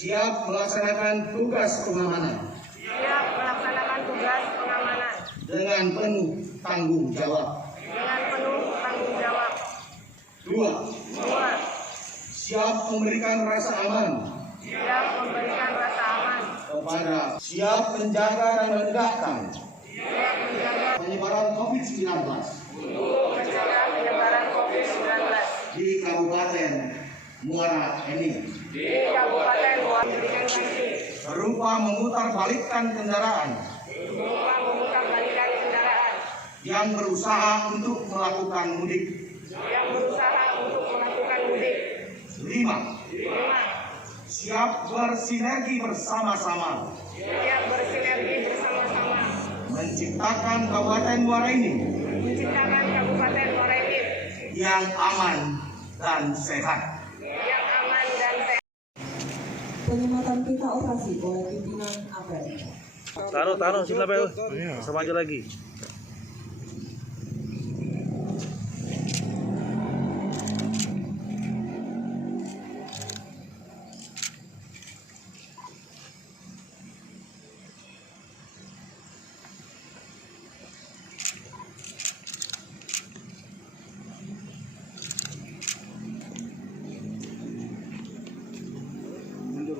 Siap melaksanakan tugas pengamanan. Siap melaksanakan tugas pengamanan. Dengan penuh tanggung jawab. Dengan penuh tanggung jawab. 2. 2. Siap memberikan rasa aman. Siap memberikan rasa aman. Siap menjaga dan menegakkan Siap menjaga penyebaran COVID-19 untuk mencegah penyebaran COVID-19 di Kabupaten Muara Enim. di Kabupaten Muara Enim Berupa memutarbalikkan kendaraan berupa memutarbalikkan kendaraan yang berusaha untuk melakukan mudik. yang berusaha untuk melakukan mudik. 5. 5. Siap bersinergi bersama-sama Siap bersinergi bersama-sama menciptakan Kabupaten Muara Enim menciptakan Kabupaten Muara Enim yang aman dan sehat. yang aman dan sehat. Penyematan pita operasi oleh pimpinan APEL. Taruh sini lah, sama aja lagi.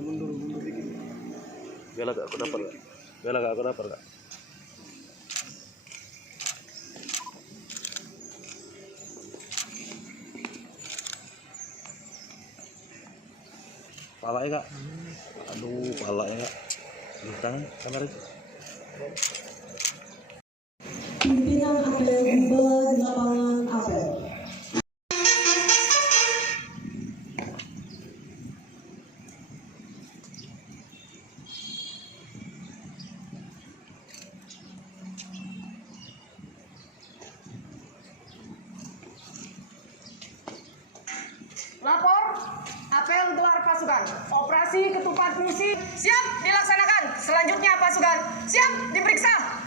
Mundur dikit. Biar agak aku dapat kak. Palanya kak. Aduh, palanya kak. Di tangan kamera itu. Pimpinan APEL tiba di lapangan APEL. Lapor, apel gelar pasukan. Operasi ketupat misi siap dilaksanakan. Selanjutnya pasukan siap diperiksa.